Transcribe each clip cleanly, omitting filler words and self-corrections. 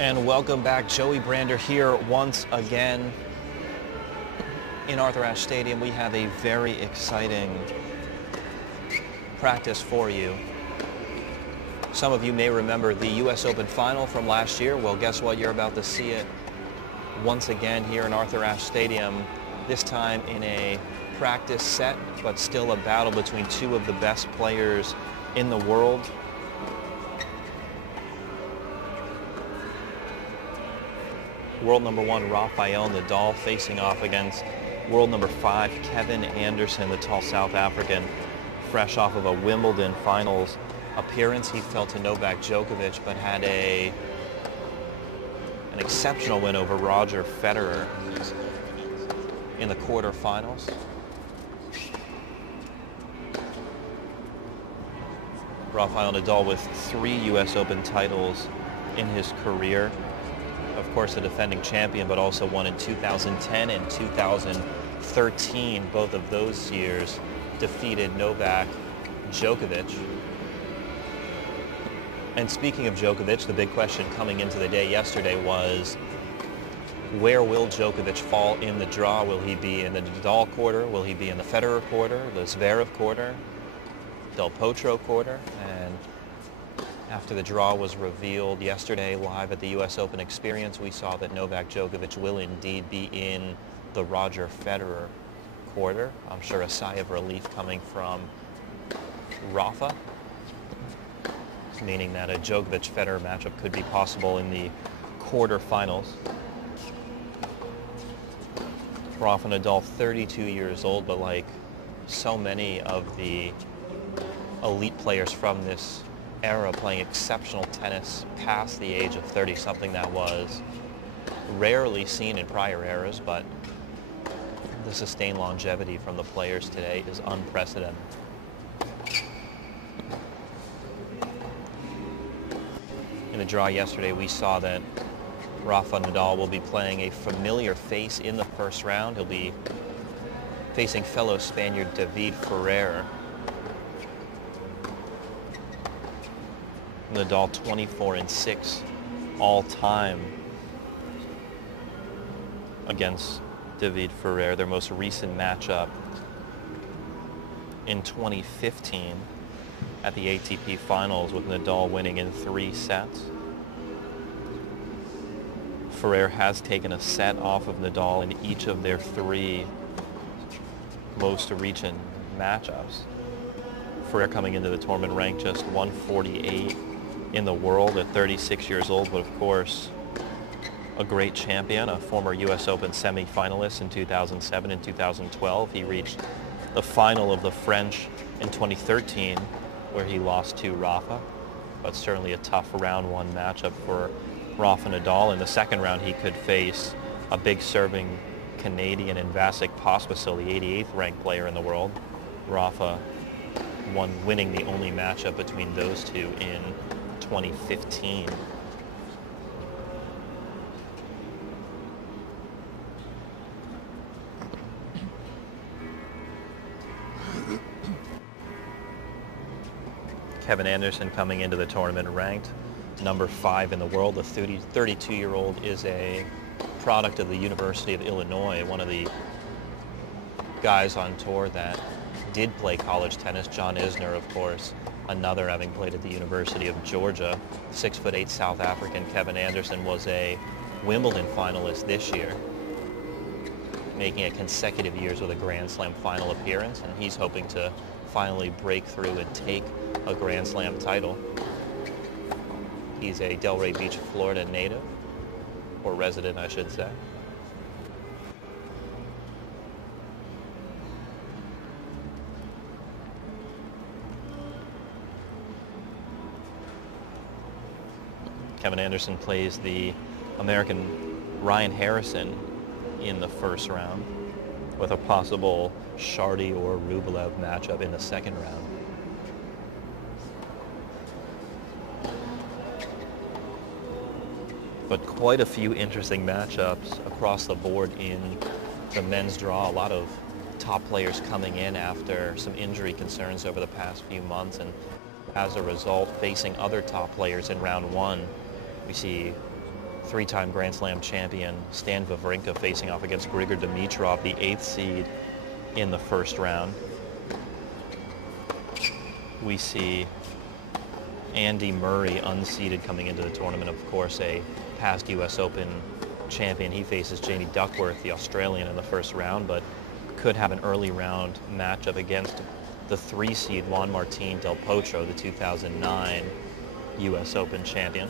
And welcome back. Joey Brander here once again in Arthur Ashe Stadium. We have a very exciting practice for you. Some of you may remember the U.S. Open final from last year. Well, guess what? You're about to see it once again here in Arthur Ashe Stadium, this time in a practice set, but still a battle between two of the best players in the world. World number 1 Rafael Nadal facing off against world number 5 Kevin Anderson, the tall South African, fresh off of a Wimbledon finals appearance. He fell to Novak Djokovic, but had an exceptional win over Roger Federer in the quarterfinals. Rafael Nadal with 3 U.S. Open titles in his career. Of course, the defending champion, but also won in 2010 and 2013. Both of those years defeated Novak Djokovic. And speaking of Djokovic, the big question coming into the day yesterday was, where will Djokovic fall in the draw? Will he be in the Nadal quarter? Will he be in the Federer quarter, the Zverev quarter, Del Potro quarter? And after the draw was revealed yesterday live at the U.S. Open Experience, we saw that Novak Djokovic will indeed be in the Roger Federer quarter. I'm sure a sigh of relief coming from Rafa, meaning that a Djokovic-Federer matchup could be possible in the quarterfinals. Rafa Nadal, 32 years old, but like so many of the elite players from this era, playing exceptional tennis past the age of 30, something that was rarely seen in prior eras, but the sustained longevity from the players today is unprecedented. In the draw yesterday, we saw that Rafa Nadal will be playing a familiar face in the first round. He'll be facing fellow Spaniard David Ferrer. Nadal 24-6 all-time against David Ferrer. Their most recent matchup in 2015 at the ATP Finals, with Nadal winning in 3 sets. Ferrer has taken a set off of Nadal in each of their 3 most recent matchups. Ferrer coming into the tournament ranked just 148 in the world at 36 years old, but of course a great champion, a former U.S. Open semi-finalist in 2007 and 2012. He reached the final of the French in 2013, where he lost to Rafa, but certainly a tough round 1 matchup for Rafa Nadal. In the second round, he could face a big serving Canadian in Vasek Pospisil, the 88th ranked player in the world. Rafa winning the only matchup between those two in 2015. Kevin Anderson coming into the tournament ranked number 5 in the world. The 32-year-old is a product of the University of Illinois, one of the guys on tour that did play college tennis. John Isner, of course, another having played at the University of Georgia. 6'8" South African Kevin Anderson was a Wimbledon finalist this year, making it consecutive years with a Grand Slam final appearance, and he's hoping to finally break through and take a Grand Slam title. He's a Delray Beach, Florida native, or resident, I should say. Kevin Anderson plays the American Ryan Harrison in the first round, with a possible Shardy or Rublev matchup in the second round. But quite a few interesting matchups across the board in the men's draw. A lot of top players coming in after some injury concerns over the past few months, and as a result facing other top players in round 1. We see three-time Grand Slam champion Stan Wawrinka facing off against Grigor Dimitrov, the 8th seed in the first round. We see Andy Murray unseeded coming into the tournament, of course, a past U.S. Open champion. He faces Jamie Duckworth, the Australian, in the first round, but could have an early round matchup against the 3 seed Juan Martín Del Potro, the 2009 U.S. Open champion.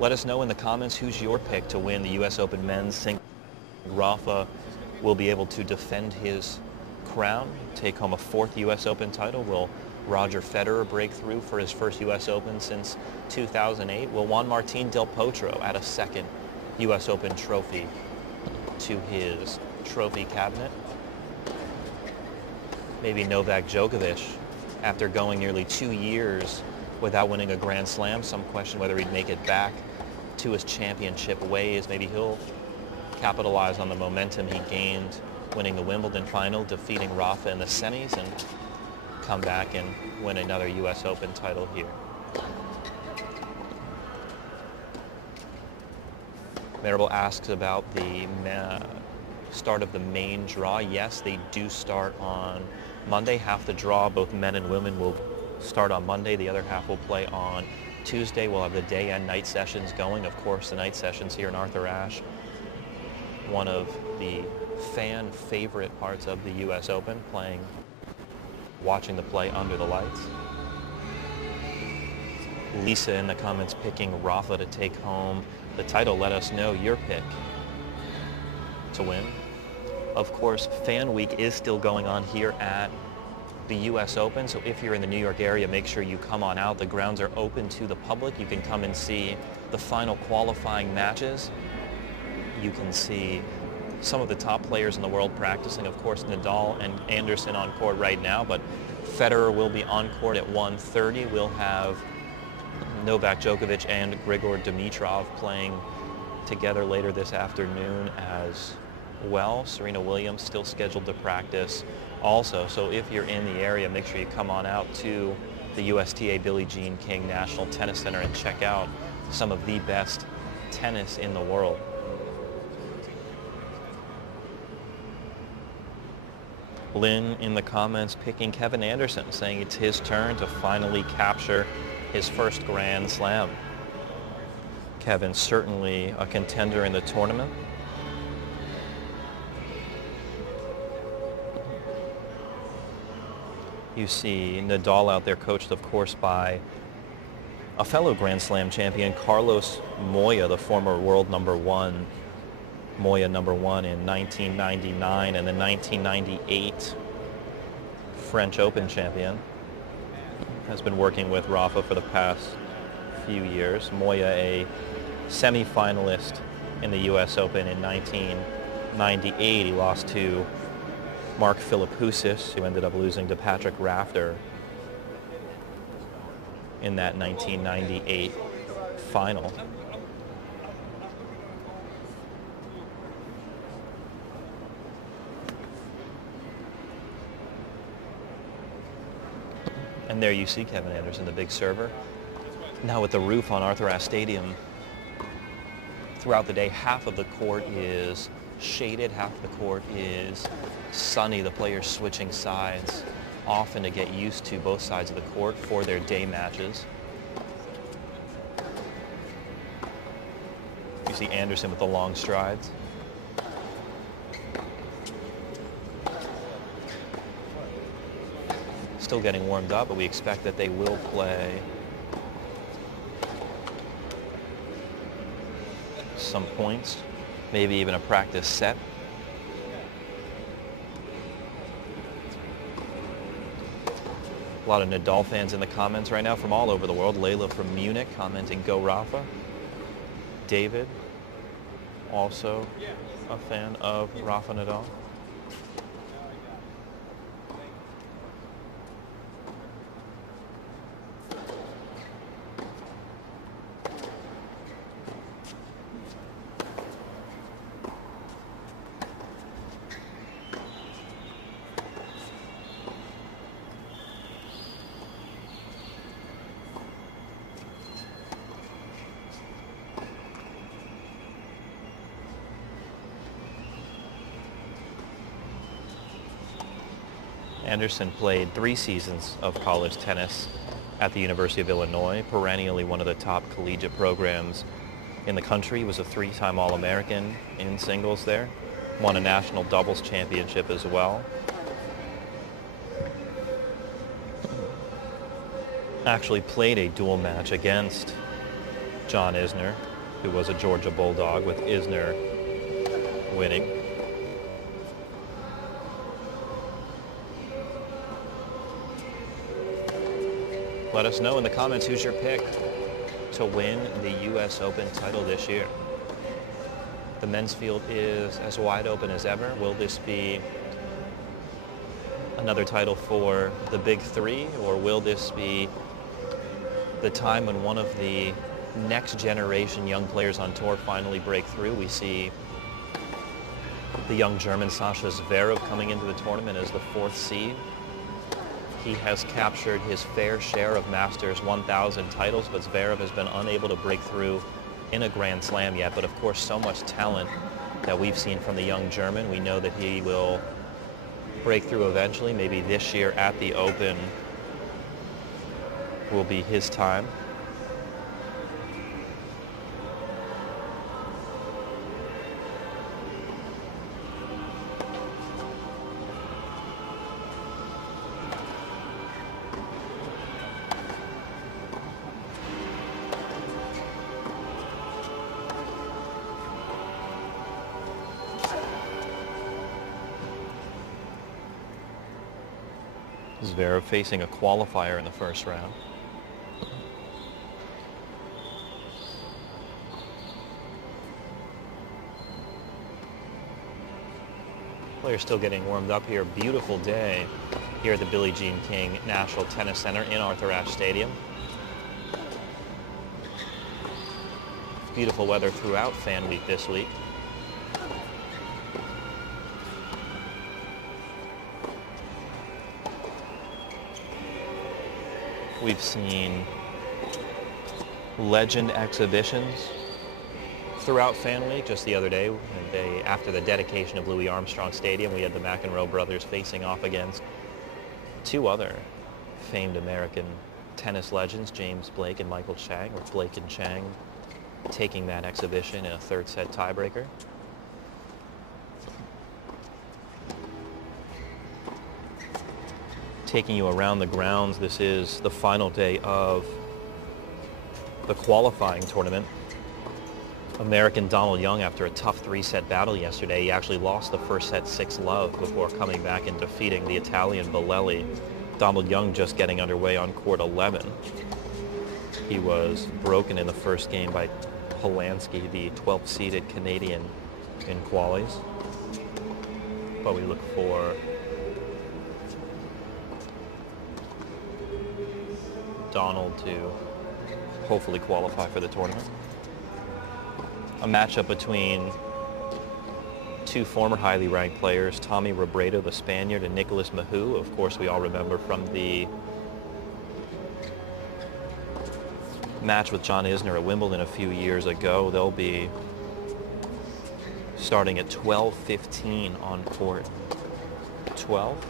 Let us know in the comments who's your pick to win the U.S. Open men's singles. Rafa will be able to defend his crown, take home a 4th U.S. Open title. Will Roger Federer break through for his first U.S. Open since 2008? Will Juan Martín Del Potro add a 2nd U.S. Open trophy to his trophy cabinet? Maybe Novak Djokovic, after going nearly 2 years without winning a Grand Slam, some question whether he'd make it back to his championship ways. Maybe he'll capitalize on the momentum he gained winning the Wimbledon final, defeating Rafa in the semis, and come back and win another U.S. Open title here. Maribel asks about the start of the main draw. Yes, they do start on Monday. Half the draw, both men and women, will start on Monday. The other half will play on Tuesday. We'll have the day and night sessions going. Of course, the night sessions here in Arthur Ashe, one of the fan favorite parts of the U.S. Open, watching the play under the lights. Lisa in the comments picking Rafa to take home the title. Let us know your pick to win. Of course, Fan Week is still going on here at the U.S. Open, so if you're in the New York area, make sure you come on out. The grounds are open to the public. You can come and see the final qualifying matches. You can see some of the top players in the world practicing. Of course, Nadal and Anderson on court right now, but Federer will be on court at 1:30. We'll have Novak Djokovic and Grigor Dimitrov playing together later this afternoon as well. Serena Williams still scheduled to practice also. So if you're in the area, make sure you come on out to the USTA Billie Jean King National Tennis Center and check out some of the best tennis in the world. Lynn in the comments picking Kevin Anderson, saying it's his turn to finally capture his first Grand Slam. Kevin certainly a contender in the tournament. You see Nadal out there, coached, of course, by a fellow Grand Slam champion, Carlos Moya, the former world #1. Moya #1 in 1999 and the 1998 French Open champion. Has been working with Rafa for the past few years. Moya, a semi-finalist in the U.S. Open in 1998. He lost to Mark Philippoussis, who ended up losing to Patrick Rafter in that 1998 final. And there you see Kevin Anderson, the big server. Now with the roof on Arthur Ashe Stadium, throughout the day, half of the court is shaded, half of the court is sunny. The players switching sides often to get used to both sides of the court for their day matches. You see Anderson with the long strides. Still getting warmed up, but we expect that they will play some points, maybe even a practice set. A lot of Nadal fans in the comments right now from all over the world. Layla from Munich commenting, "Go Rafa." David, also a fan of Rafa Nadal. Anderson played 3 seasons of college tennis at the University of Illinois, perennially one of the top collegiate programs in the country. He was a 3-time All-American in singles there. Won a national doubles championship as well. Actually played a dual match against John Isner, who was a Georgia Bulldog, with Isner winning. Let us know in the comments who's your pick to win the U.S. Open title this year. The men's field is as wide open as ever. Will this be another title for the big three, or will this be the time when one of the next generation young players on tour finally break through? We see the young German Sasha Zverev coming into the tournament as the 4th seed. He has captured his fair share of Masters 1000 titles, but Zverev has been unable to break through in a Grand Slam yet. But of course, so much talent that we've seen from the young German. We know that he will break through eventually. Maybe this year at the Open will be his time. Zverev facing a qualifier in the first round. Players still getting warmed up here. Beautiful day here at the Billie Jean King National Tennis Center in Arthur Ashe Stadium. Beautiful weather throughout Fan Week this week. We've seen legend exhibitions throughout Fan Week. Just the other day, after the dedication of Louis Armstrong Stadium, we had the McEnroe brothers facing off against 2 other famed American tennis legends, James Blake and Michael Chang, or Blake and Chang, taking that exhibition in a 3rd set tiebreaker. Taking you around the grounds, this is the final day of the qualifying tournament. American Donald Young, after a tough 3-set battle yesterday, he actually lost the first set 6-love before coming back and defeating the Italian Bolelli. Donald Young just getting underway on court 11. He was broken in the first game by Polanski, the 12th-seeded Canadian in qualies. But we look for Donald to hopefully qualify for the tournament. A matchup between 2 former highly ranked players, Tommy Robredo, the Spaniard, and Nicolas Mahut. Of course, we all remember from the match with John Isner at Wimbledon a few years ago. They'll be starting at 12:15 on court 12.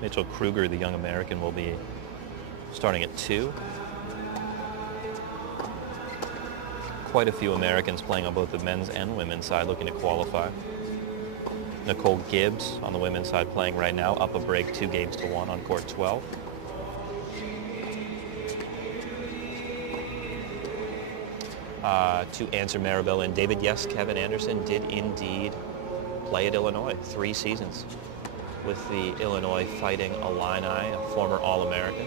Mitchell Kruger, the young American, will be starting at 2. Quite a few Americans playing on both the men's and women's side looking to qualify. Nicole Gibbs on the women's side playing right now, up a break 2-1 on court 12. To answer Maribel and David, yes, Kevin Anderson did indeed play at Illinois 3 seasons with the Illinois Fighting Illini, a former All-American.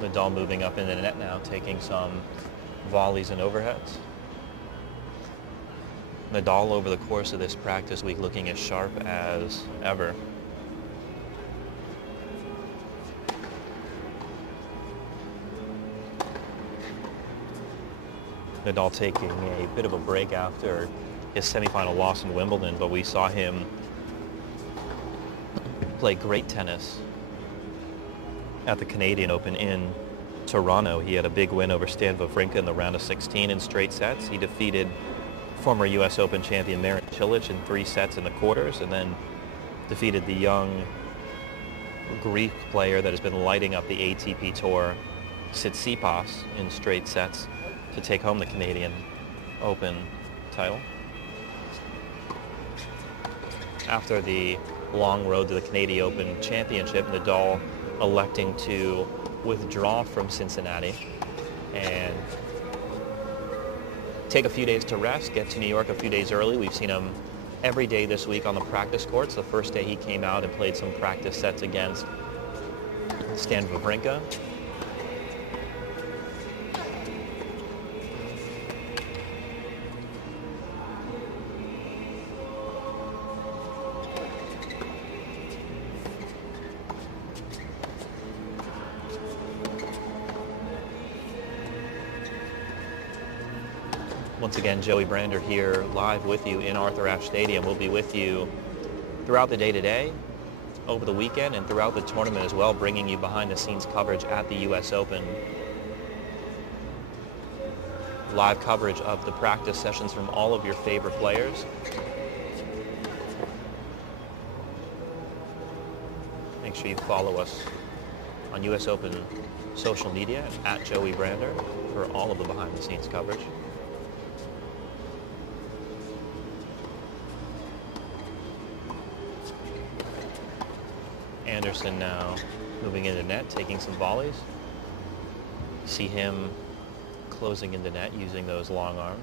Nadal moving up in the net now, taking some volleys and overheads. Nadal over the course of this practice week looking as sharp as ever. Nadal taking a bit of a break after his semifinal loss in Wimbledon, but we saw him played great tennis at the Canadian Open in Toronto. He had a big win over Stan Wawrinka in the round of 16 in straight sets. He defeated former U.S. Open champion Marin Cilic in 3 sets in the quarters, and then defeated the young Greek player that has been lighting up the ATP Tour, Tsitsipas, in straight sets to take home the Canadian Open title. After the long road to the Canadian Open Championship, Nadal electing to withdraw from Cincinnati and take a few days to rest, get to New York a few days early. We've seen him every day this week on the practice courts. The first day he came out and played some practice sets against Stan Wawrinka. Once again, Joey Brander here live with you in Arthur Ashe Stadium. We'll be with you throughout the day today, over the weekend, and throughout the tournament as well, bringing you behind-the-scenes coverage at the U.S. Open. Live coverage of the practice sessions from all of your favorite players. Make sure you follow us on U.S. Open social media at Joey Brander for all of the behind-the-scenes coverage. Anderson now moving into net, taking some volleys. See him closing into net using those long arms.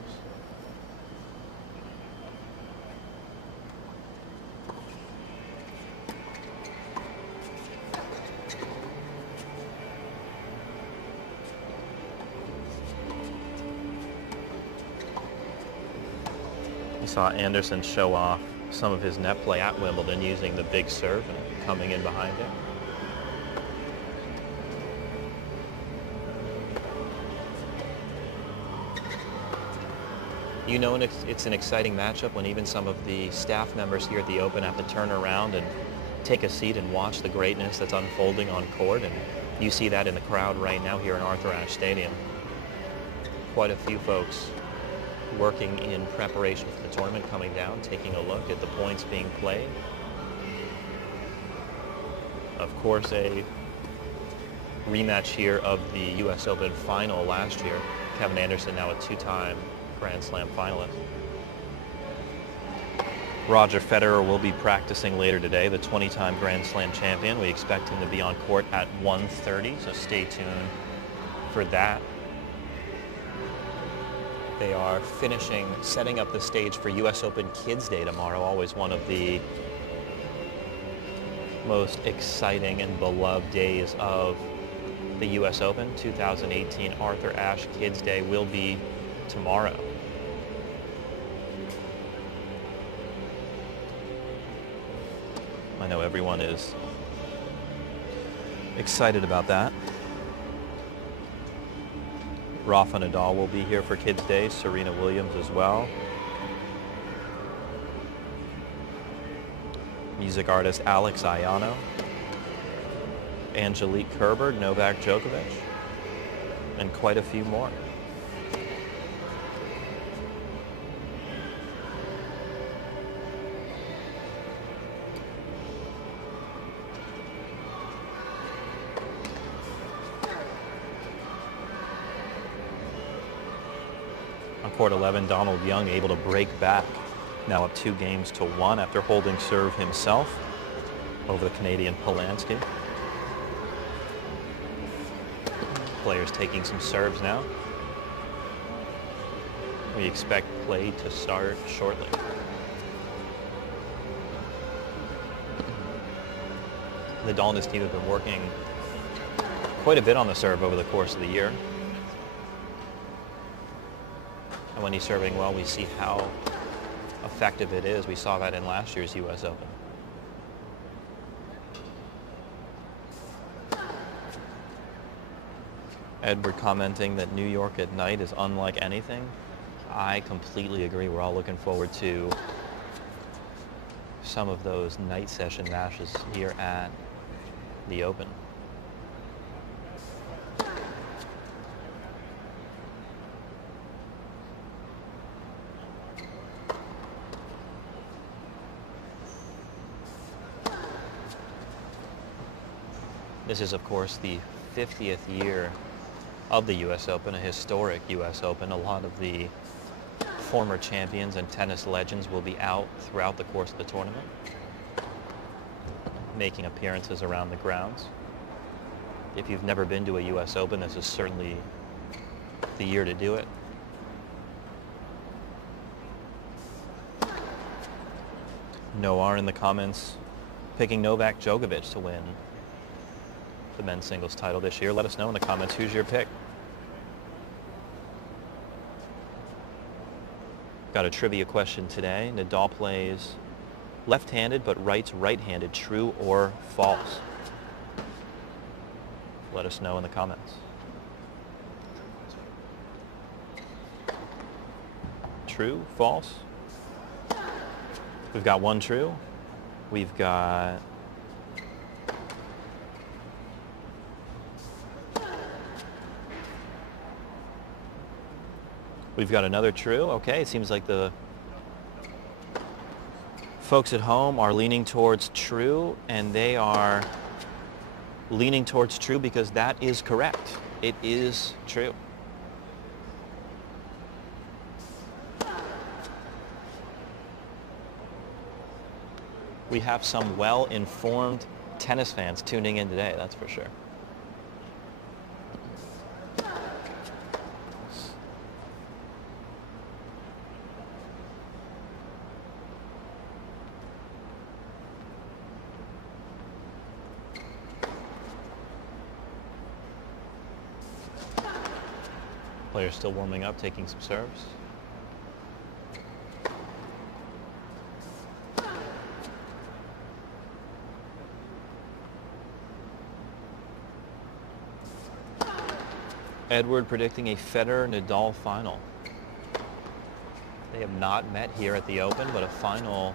We saw Anderson show off some of his net play at Wimbledon using the big serve and coming in behind it. You know, it's an exciting matchup when even some of the staff members here at the Open have to turn around and take a seat and watch the greatness that's unfolding on court, and you see that in the crowd right now here in Arthur Ashe Stadium. Quite a few folks working in preparation for the tournament, coming down, taking a look at the points being played. Of course, a rematch here of the U.S. Open final last year. Kevin Anderson, now a 2-time Grand Slam finalist. Roger Federer will be practicing later today, the 20-time Grand Slam champion. We expect him to be on court at 1:30, so stay tuned for that. They are setting up the stage for U.S. Open Kids Day tomorrow, always one of the most exciting and beloved days of the U.S. Open. 2018 Arthur Ashe Kids Day will be tomorrow. I know everyone is excited about that. Rafa Nadal will be here for Kids Day, Serena Williams as well. Music artist Alex Ayano, Angelique Kerber, Novak Djokovic, and quite a few more. On court 11, Donald Young able to break back, now up 2-1 after holding serve himself over the Canadian Polanski. Players taking some serves now. We expect play to start shortly. Nadal and his team have been working quite a bit on the serve over the course of the year. And when he's serving well, we see how effective it is. We saw that in last year's U.S. Open. Edward commenting that New York at night is unlike anything. I completely agree. We're all looking forward to some of those night session matches here at the Open. This is, of course, the 50th year of the U.S. Open, a historic U.S. Open. A lot of the former champions and tennis legends will be out throughout the course of the tournament, making appearances around the grounds. If you've never been to a U.S. Open, this is certainly the year to do it. Noir in the comments picking Novak Djokovic to win the men's singles title this year. Let us know in the comments who's your pick. Got a trivia question today. Nadal plays left-handed but writes right-handed. True or false? Let us know in the comments. True? False? We've got one true. We've got another true. Okay, it seems like the folks at home are leaning towards true, and they are leaning towards true because that is correct. It is true. We have some well-informed tennis fans tuning in today, that's for sure. Players still warming up, taking some serves. Edward predicting a Federer-Nadal final. They have not met here at the Open, but a final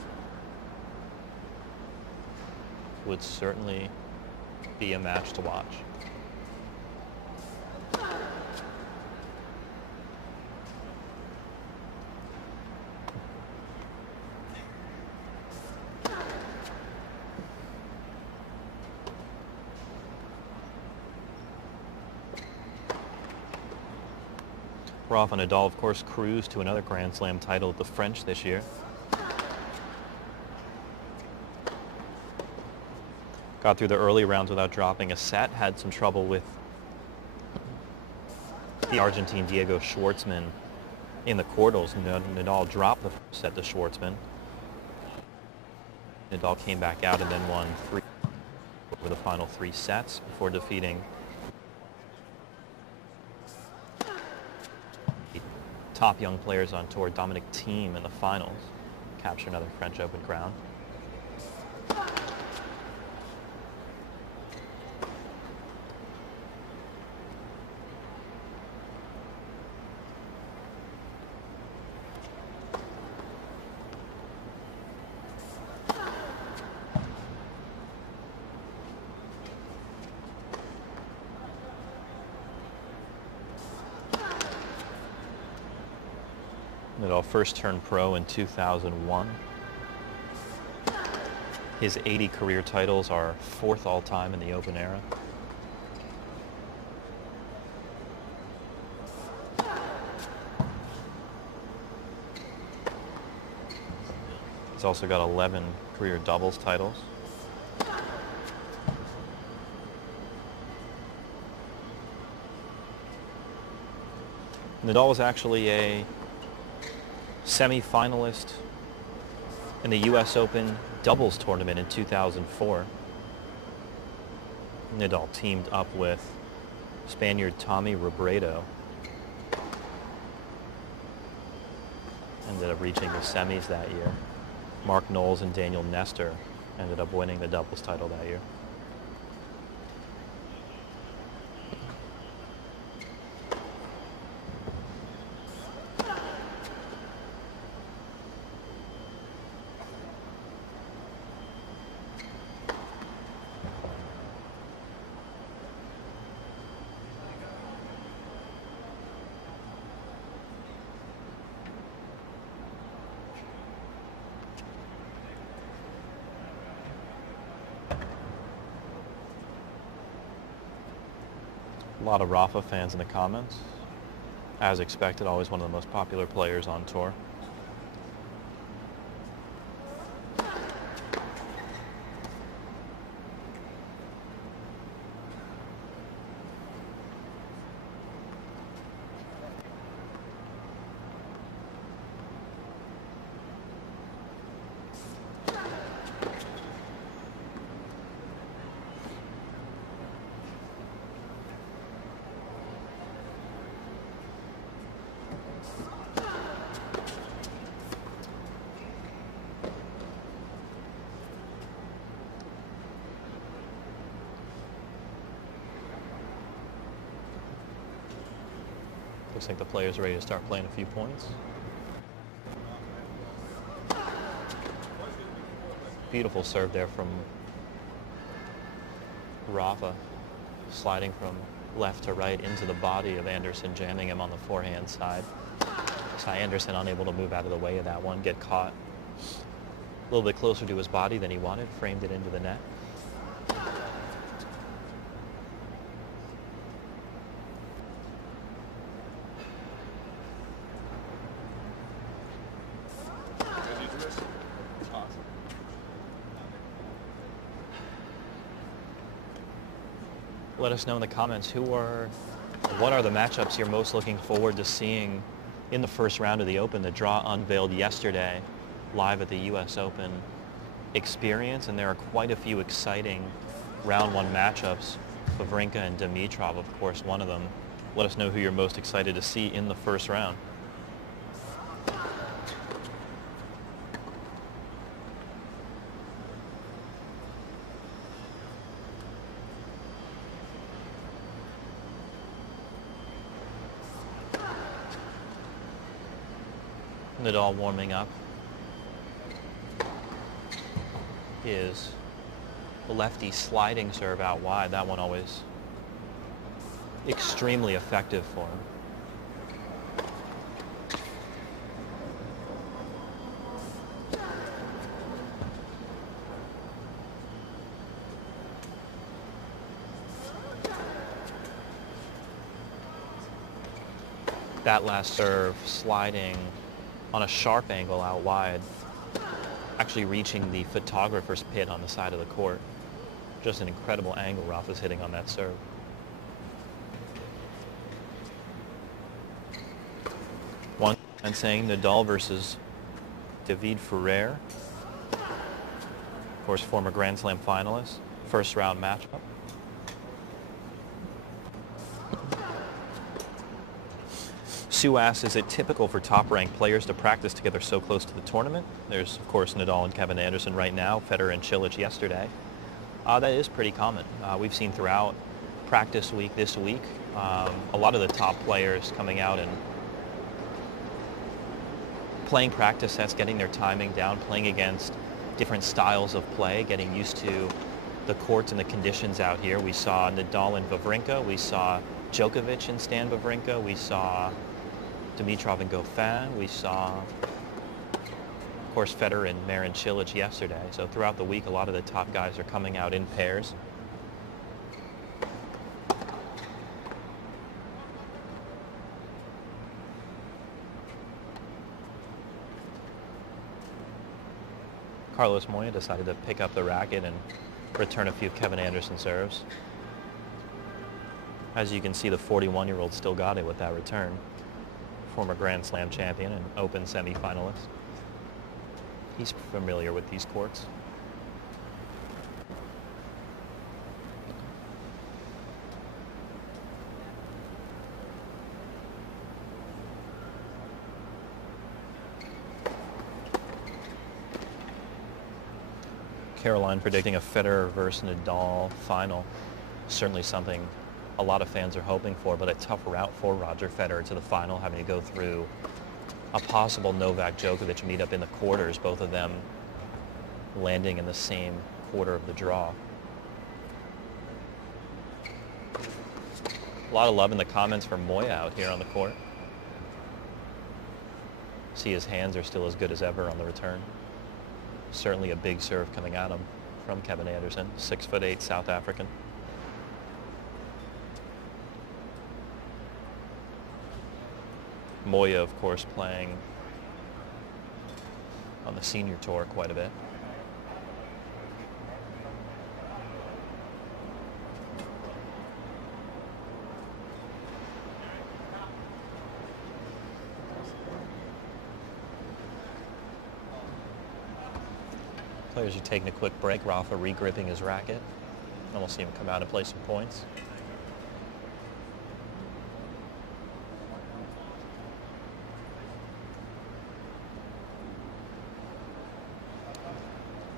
would certainly be a match to watch. Rafael Nadal, of course, cruised to another Grand Slam title at the French this year. Got through the early rounds without dropping a set. Had some trouble with the Argentine Diego Schwartzman in the quarters. Nadal dropped the first set to Schwartzman. Nadal came back out and then won three over the final 3 sets before defeating top young players on tour, Dominic Thiem, in the finals. Capture another French Open crown. Nadal first turned pro in 2001. His 80 career titles are 4th all-time in the Open era. He's also got 11 career doubles titles. Nadal was actually a semi-finalist in the U.S. Open doubles tournament in 2004. Nadal teamed up with Spaniard Tommy Robredo. Ended up reaching the semis that year. Mark Knowles and Daniel Nestor ended up winning the doubles title that year. lot of Rafa fans in the comments. As expected, always one of the most popular players on tour. Looks like the players are ready to start playing a few points. Beautiful serve there from Rafa, sliding from left to right into the body of Anderson, jamming him on the forehand side. So Anderson unable to move out of the way of that one, get caught a little bit closer to his body than he wanted, framed it into the net. Let us know in the comments what are the matchups you're most looking forward to seeing in the first round of the Open. The draw unveiled yesterday live at the US Open experience, and there are quite a few exciting round one matchups. Wawrinka and Dimitrov, of course, one of them. Let us know who you're most excited to see in the first round. Nadal warming up his lefty sliding serve out wide. That one always extremely effective for him. That last serve sliding on a sharp angle out wide, actually reaching the photographer's pit on the side of the court. Just an incredible angle Rafa's hitting on that serve. One and saying Nadal versus David Ferrer. Of course, former Grand Slam finalist. First round matchup. Sue asks, is it typical for top-ranked players to practice together so close to the tournament? There's, of course, Nadal and Kevin Anderson right now, Federer and Cilic yesterday. That is pretty common. We've seen throughout practice week this week, a lot of the top players coming out and playing practice sets, getting their timing down, playing against different styles of play, getting used to the courts and the conditions out here. We saw Nadal and Wawrinka. We saw Djokovic and Stan Wawrinka. We saw Dimitrov and Goffin. We saw, of course, Federer and Marin Cilic yesterday. So throughout the week, a lot of the top guys are coming out in pairs. Carlos Moya decided to pick up the racket and return a few Kevin Anderson serves. As you can see, the 41-year-old still got it with that return. Former Grand Slam champion and Open semifinalist. He's familiar with these courts. Caroline predicting a Federer versus Nadal final. Certainly something a lot of fans are hoping for, but a tough route for Roger Federer to the final, having to go through a possible Novak Djokovic meetup in the quarters, both of them landing in the same quarter of the draw. A lot of love in the comments for Moya out here on the court. See, his hands are still as good as ever on the return. Certainly a big serve coming at him from Kevin Anderson, 6'8" South African. Moya, of course, playing on the senior tour quite a bit. Players are taking a quick break. Rafa re-gripping his racket. And we'll see him come out and play some points.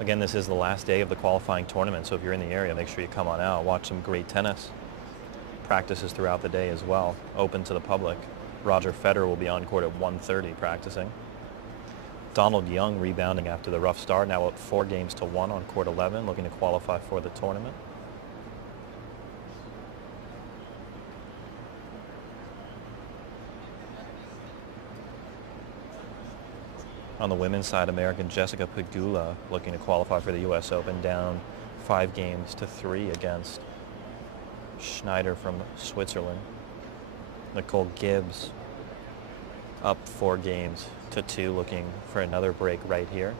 Again, this is the last day of the qualifying tournament, so if you're in the area, make sure you come on out, watch some great tennis. Practices throughout the day as well, open to the public. Roger Federer will be on court at 1:30 practicing. Donald Young rebounding after the rough start, now up 4-1 on court 11, looking to qualify for the tournament. On the women's side, American Jessica Pegula looking to qualify for the U.S. Open, down 5-3 against Schneider from Switzerland. Nicole Gibbs up 4-2, looking for another break right here.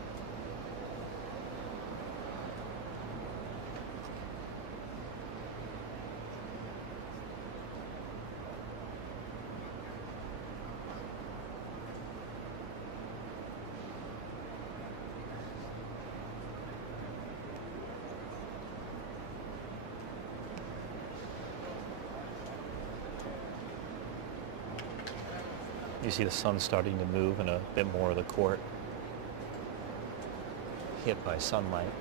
You see the sun starting to move and a bit more of the court hit by sunlight.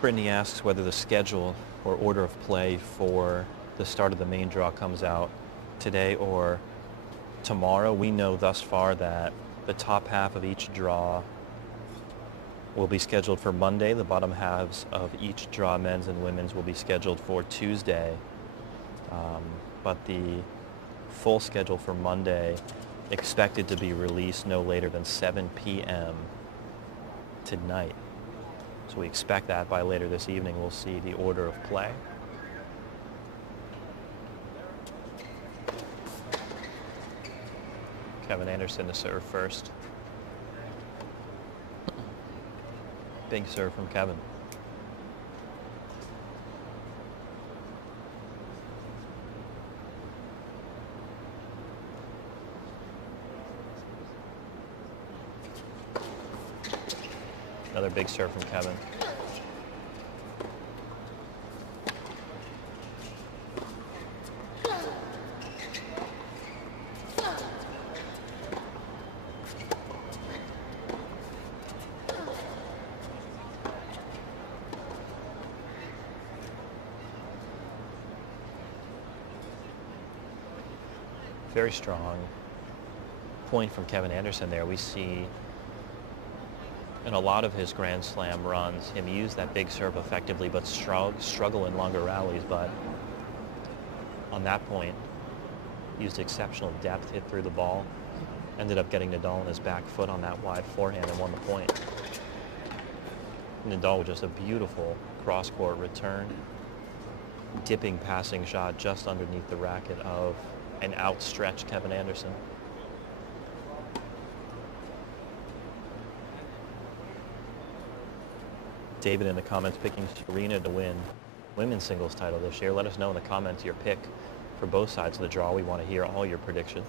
Brittany asks whether the schedule or order of play for the start of the main draw comes out today or tomorrow. We know thus far that the top half of each draw will be scheduled for Monday. The bottom halves of each draw, men's and women's, will be scheduled for Tuesday. But the full schedule for Monday expected to be released no later than 7 p.m. tonight. So we expect that by later this evening we'll see the order of play. Kevin Anderson to serve first. Big serve from Kevin. Another big serve from Kevin. Very strong point from Kevin Anderson there. We see in a lot of his Grand Slam runs him use that big serve effectively, but struggle in longer rallies. But on that point, used exceptional depth, hit through the ball, ended up getting Nadal on his back foot on that wide forehand and won the point. Nadal with just a beautiful cross-court return, dipping passing shot just underneath the racket of an outstretched Kevin Anderson. David in the comments picking Serena to win women's singles title this year. Let us know in the comments your pick for both sides of the draw. We want to hear all your predictions.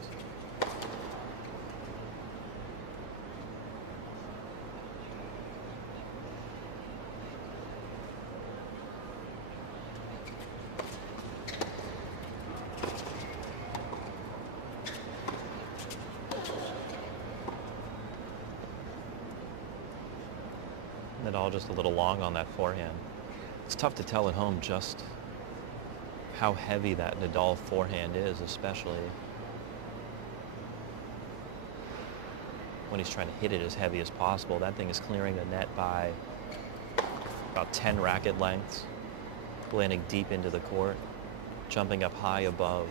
Nadal just a little long on that forehand. It's tough to tell at home just how heavy that Nadal forehand is, especially when he's trying to hit it as heavy as possible. That thing is clearing the net by about 10 racket lengths, landing deep into the court, jumping up high above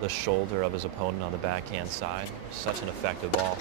the shoulder of his opponent on the backhand side. Such an effective ball.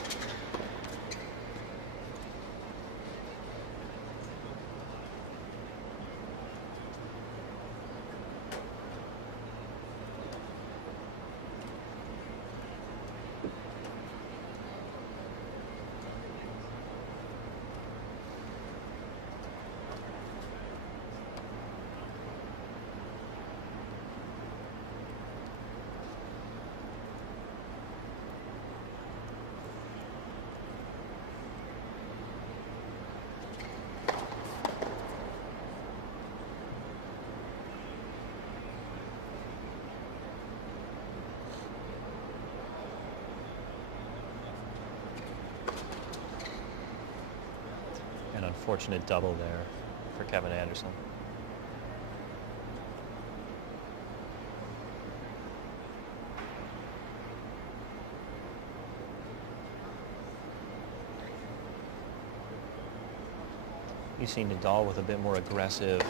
An unfortunate double there for Kevin Anderson. You see Nadal with a bit more aggressive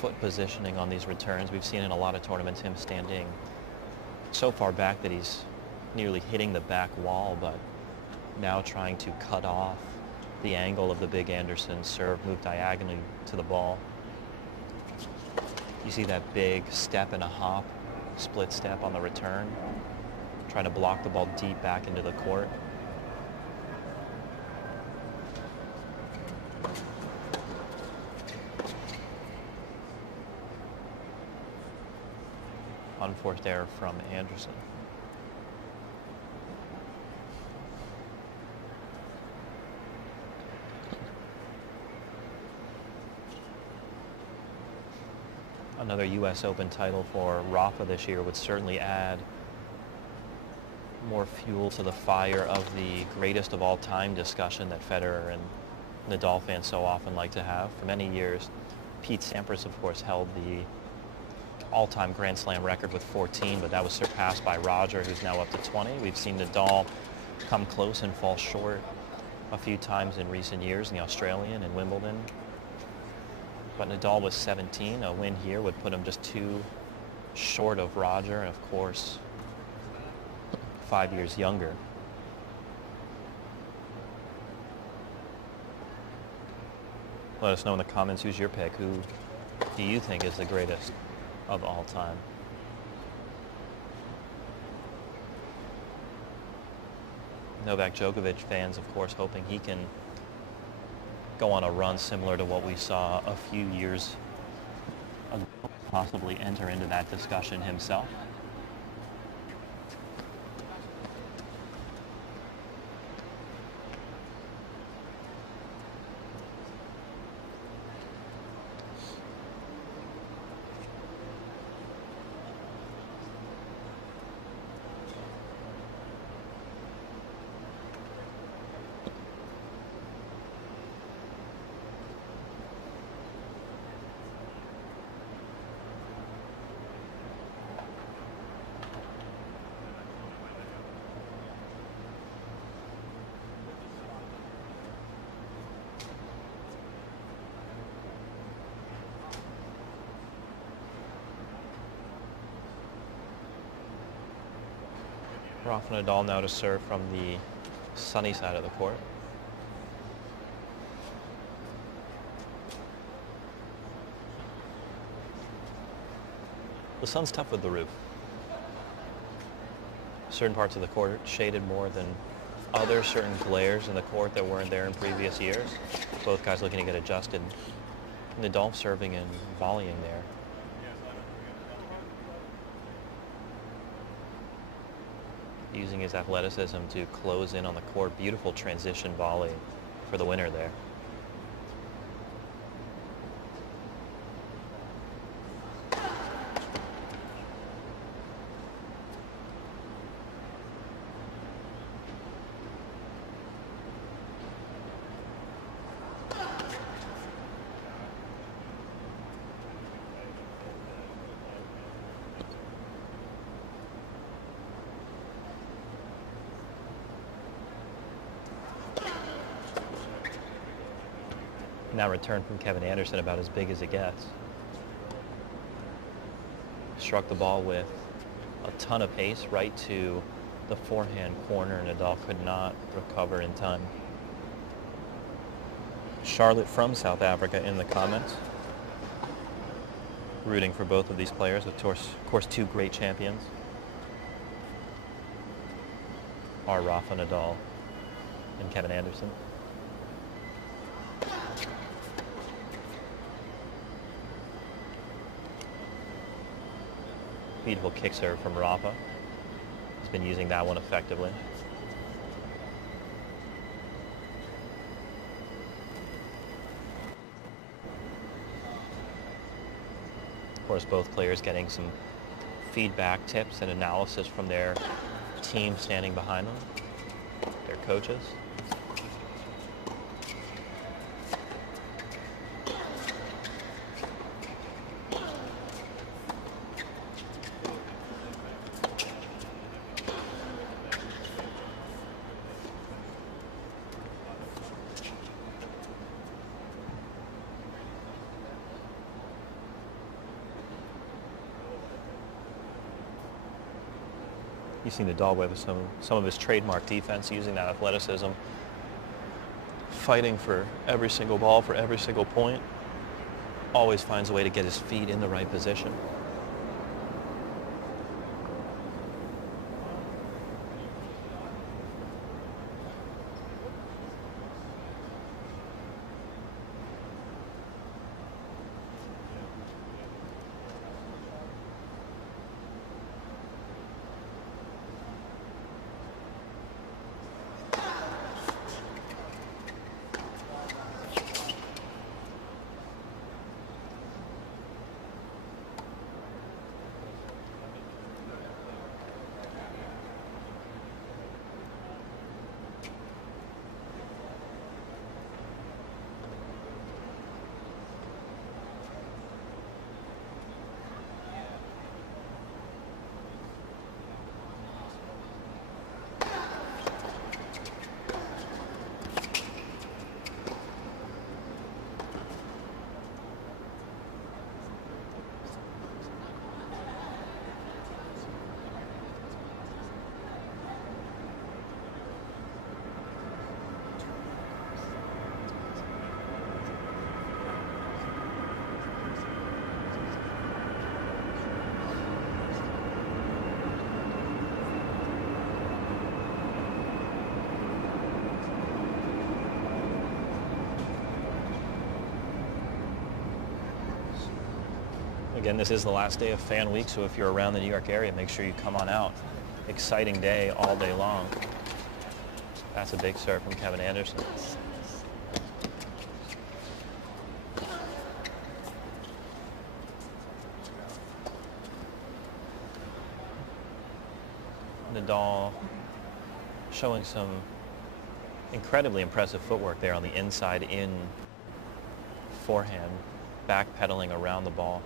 foot positioning on these returns. We've seen in a lot of tournaments him standing so far back that he's nearly hitting the back wall, but now trying to cut off the angle of the big Anderson serve, move diagonally to the ball. You see that big step and a hop, split step on the return, trying to block the ball deep back into the court. Unforced error from Anderson. Another U.S. Open title for Rafa this year would certainly add more fuel to the fire of the greatest of all time discussion that Federer and Nadal fans so often like to have. For many years, Pete Sampras, of course, held the all-time Grand Slam record with 14, but that was surpassed by Roger, who's now up to 20. We've seen Nadal come close and fall short a few times in recent years in the Australian and Wimbledon. But Nadal was 17. A win here would put him just 2 short of Roger, and of course, 5 years younger. Let us know in the comments who's your pick. Who do you think is the greatest of all time? Novak Djokovic fans, of course, hoping he can go on a run similar to what we saw a few years ago, possibly enter into that discussion himself. Rafael Nadal now to serve from the sunny side of the court. The sun's tough with the roof. Certain parts of the court shaded more than others, certain glares in the court that weren't there in previous years. Both guys looking to get adjusted. Nadal serving and volleying there. Using his athleticism to close in on the court. Beautiful transition volley for the winner there. And that return from Kevin Anderson about as big as it gets. Struck the ball with a ton of pace right to the forehand corner. Nadal could not recover in time. Charlotte from South Africa in the comments. Rooting for both of these players. Of course, two great champions are Rafa Nadal and Kevin Anderson. Beautiful kick serve from Rafa. He's been using that one effectively. Of course, both players getting some feedback, tips, and analysis from their team standing behind them, their coaches. You've seen Nadal with some of his trademark defense, using that athleticism, fighting for every single ball, for every single point. Always finds a way to get his feet in the right position. Again, this is the last day of Fan Week, so if you're around the New York area, make sure you come on out. Exciting day all day long. That's a big serve from Kevin Anderson. Nadal showing some incredibly impressive footwork there on the inside in forehand, backpedaling around the ball,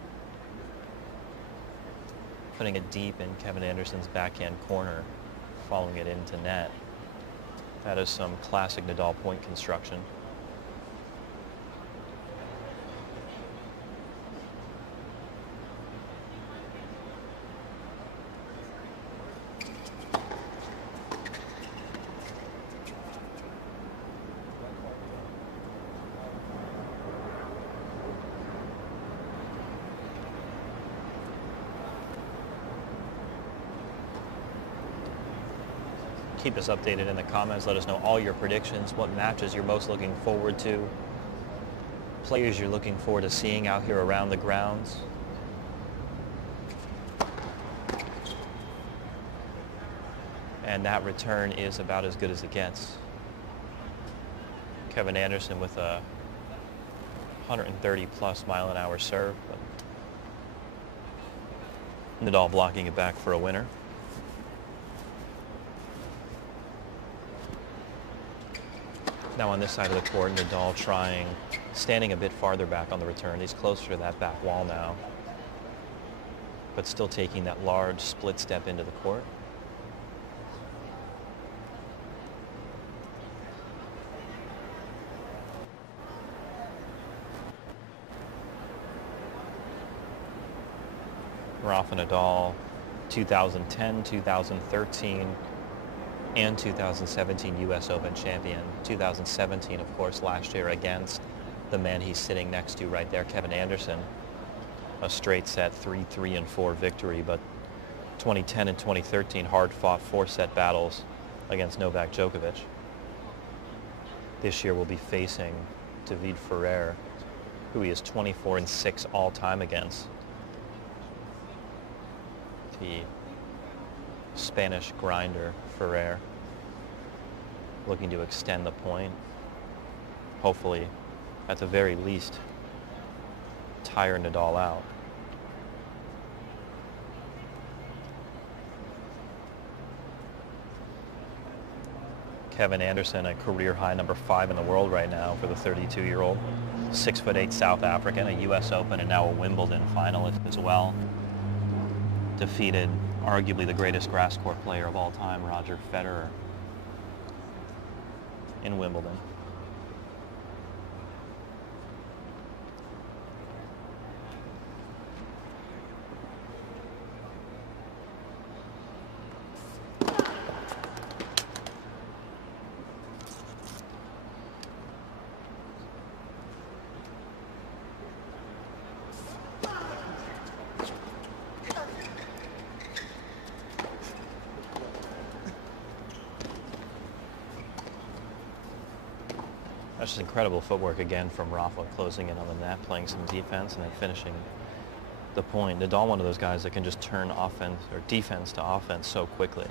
putting it deep in Kevin Anderson's backhand corner, following it into net. That is some classic Nadal point construction. Keep us updated in the comments. Let us know all your predictions, what matches you're most looking forward to, players you're looking forward to seeing out here around the grounds. And that return is about as good as it gets. Kevin Anderson with a 130+ mile-an-hour serve, but Nadal blocking it back for a winner. Now on this side of the court, Nadal standing a bit farther back on the return. He's closer to that back wall now, but still taking that large split step into the court. Rafael Nadal, 2010, 2013, and 2017 U.S. Open champion. 2017, of course, last year against the man he's sitting next to right there, Kevin Anderson. A straight set 3-3 and 4 victory, but 2010 and 2013 hard-fought 4-set battles against Novak Djokovic. This year we'll be facing David Ferrer, who he is 24-6 all-time against. The Spanish grinder Ferrer, looking to extend the point. Hopefully, at the very least, tire Nadal out. Kevin Anderson, a career high number 5 in the world right now for the 32-year-old. 6'8" South African, a U.S. Open and now a Wimbledon finalist as well. Defeated arguably the greatest grass court player of all time, Roger Federer, in Wimbledon. That's just incredible footwork again from Rafa, closing in on the net, playing some defense, and then finishing the point. Nadal, one of those guys that can just turn offense or defense to offense so quickly.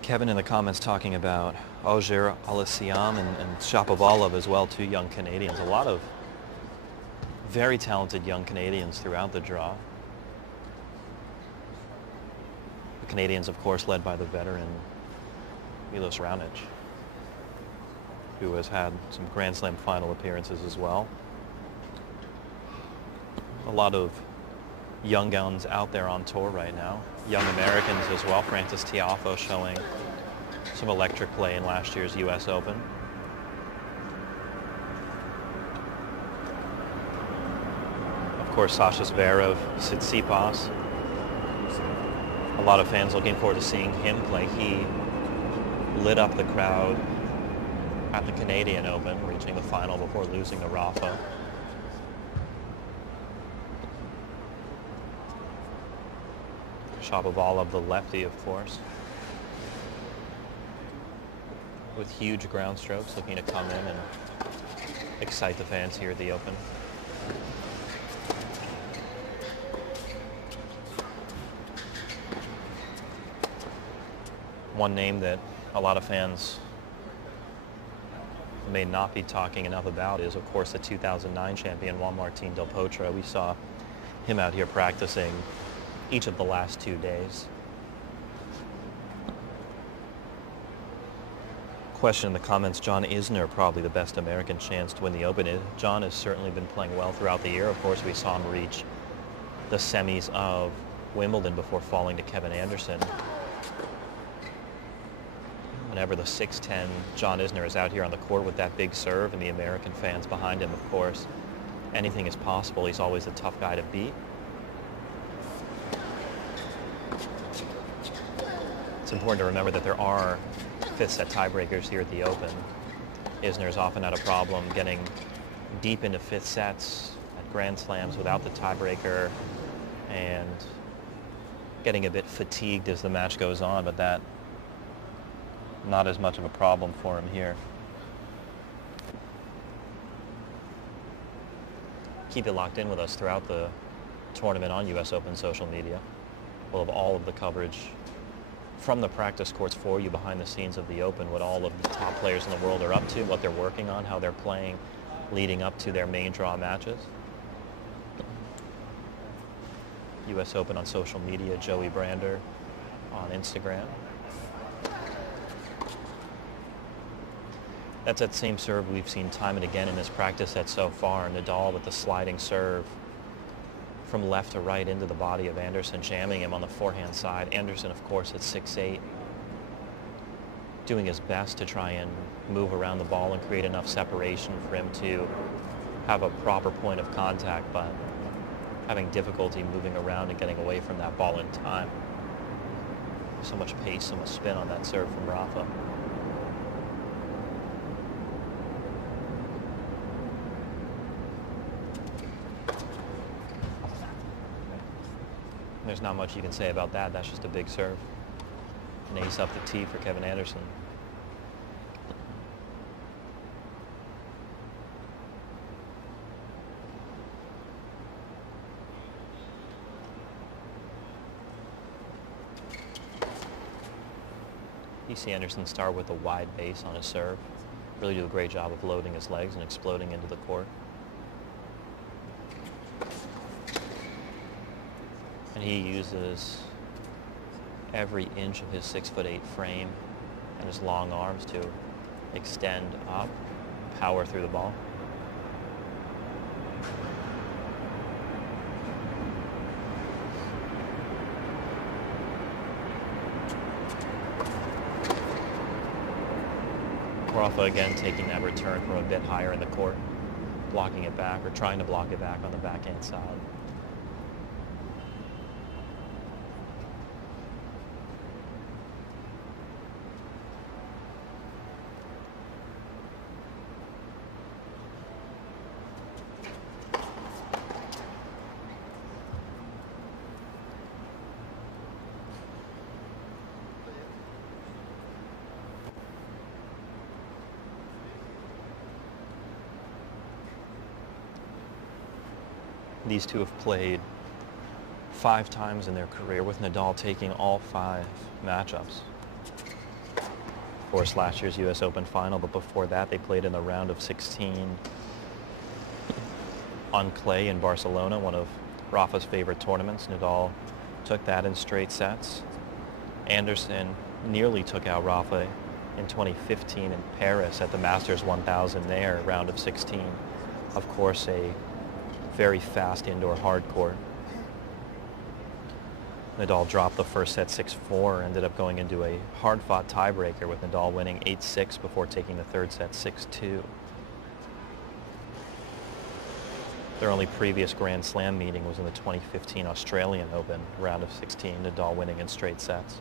Kevin in the comments talking about Auger Aliassime and Shapovalov as well, 2 young Canadians. A lot of very talented young Canadians throughout the draw. The Canadians, of course, led by the veteran Milos Raonic, who has had some Grand Slam final appearances as well. A lot of young guns out there on tour right now. Young Americans as well. Francis Tiafoe showing some electric play in last year's U.S. Open. Of course, Sasha Zverev, Tsitsipas. A lot of fans looking forward to seeing him play. He lit up the crowd at the Canadian Open, reaching the final before losing to Rafa. Shapovalov, the lefty, of course, with huge ground strokes, looking to come in and excite the fans here at the Open. One name that a lot of fans may not be talking enough about is, of course, the 2009 champion, Juan Martín del Potro. We saw him out here practicing each of the last 2 days. Question in the comments, John Isner probably the best American chance to win the Open. John has certainly been playing well throughout the year. Of course, we saw him reach the semis of Wimbledon before falling to Kevin Anderson. Whenever the 6'10" John Isner is out here on the court with that big serve and the American fans behind him, of course, anything is possible. He's always a tough guy to beat. It's important to remember that there are 5th set tiebreakers here at the Open. Isner's often had a problem getting deep into 5th sets at Grand Slams without the tiebreaker and getting a bit fatigued as the match goes on, but that not as much of a problem for him here. Keep it locked in with us throughout the tournament on US Open social media. We'll have all of the coverage from the practice courts for you behind the scenes of the Open, what all of the top players in the world are up to, what they're working on, how they're playing leading up to their main draw matches. US Open on social media, Joey Brander on Instagram. That's that same serve we've seen time and again in this practice set so far. Nadal with the sliding serve from left to right into the body of Anderson, jamming him on the forehand side. Anderson, of course, at 6'8", doing his best to try and move around the ball and create enough separation for him to have a proper point of contact, but having difficulty moving around and getting away from that ball in time. So much pace, so much spin on that serve from Rafa. There's not much you can say about that. That's just a big serve. An ace up the tee for Kevin Anderson. You see Anderson start with a wide base on his serve. Really do a great job of loading his legs and exploding into the court. And he uses every inch of his 6'8" frame and his long arms to extend up, power through the ball. Rafa again taking that return from a bit higher in the court, blocking it back or trying to block it back on the backhand side. These two have played 5 times in their career, with Nadal taking all 5 matchups. Of course, last year's US Open final, but before that they played in the round of 16 on clay in Barcelona, one of Rafa's favorite tournaments. Nadal took that in straight sets. Anderson nearly took out Rafa in 2015 in Paris at the Masters 1000 there, round of 16. Of course, a very fast indoor hard court. Nadal dropped the first set 6-4, ended up going into a hard-fought tiebreaker with Nadal winning 8-6 before taking the third set 6-2. Their only previous Grand Slam meeting was in the 2015 Australian Open, round of 16, Nadal winning in straight sets.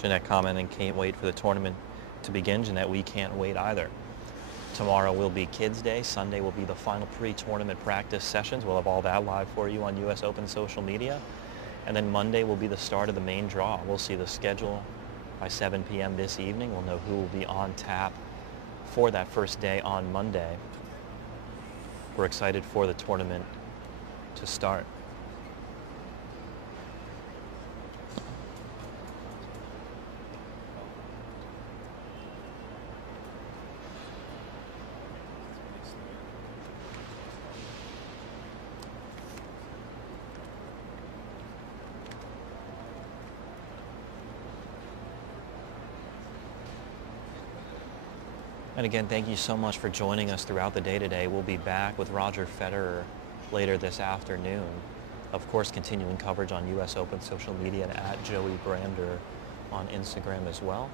Jeanette commenting, can't wait for the tournament to begin. Jeanette, we can't wait either. Tomorrow will be Kids Day. Sunday will be the final pre-tournament practice sessions. We'll have all that live for you on US Open social media. And then Monday will be the start of the main draw. We'll see the schedule by 7 p.m. this evening. We'll know who will be on tap for that first day on Monday. We're excited for the tournament to start. And again, thank you so much for joining us throughout the day today. We'll be back with Roger Federer later this afternoon. Of course, continuing coverage on US Open social media and at Joey Brander on Instagram as well.